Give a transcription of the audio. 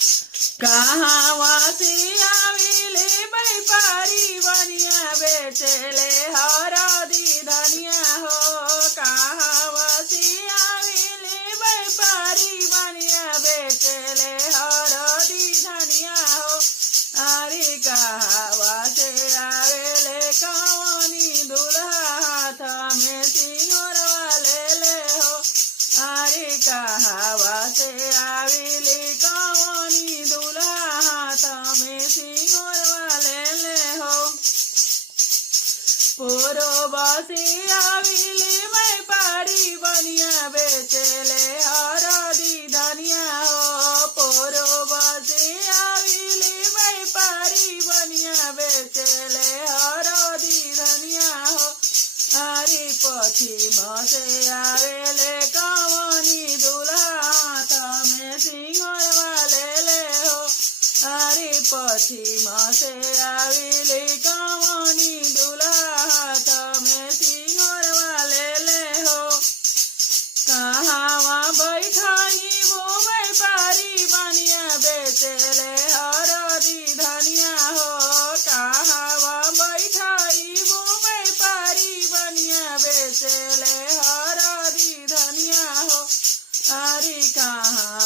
कहाँ से आविले व्यापारी बनिया बेचले हरदी धनिया हो। कहाँ से आविले व्यापारी बनिया बेचले हरदी धनिया हो। अरे कहाँ से आवेले कवनी दुल्हा हाथ में सिंगोर वाले ले हो। अरे कहाँ से आविले कवनी दुल्हा हाथ में सिंगोर वाले ले हो। पूर्व से आविले व्यापारी बनिया बेचले हरदी धनिया हो। पूर्व से आविले व्यापारी बनिया बेचले हरदी धनिया हो। अरे पश्चिम से आवेले कवनी दुल्हा हाथ में सिंगोर वाले ले हो। अरे पश्चिम से आवेले कवनी दुल्हा हाथ में सिंगोर वाले ले हो। कहाँ बैठाई वो व्यापारी बनिया बेचले हरदी धनिया हो। कहाँ बैठाई वो व्यापारी बनिया बेचले हरदी धनिया हो। अरे कहाँ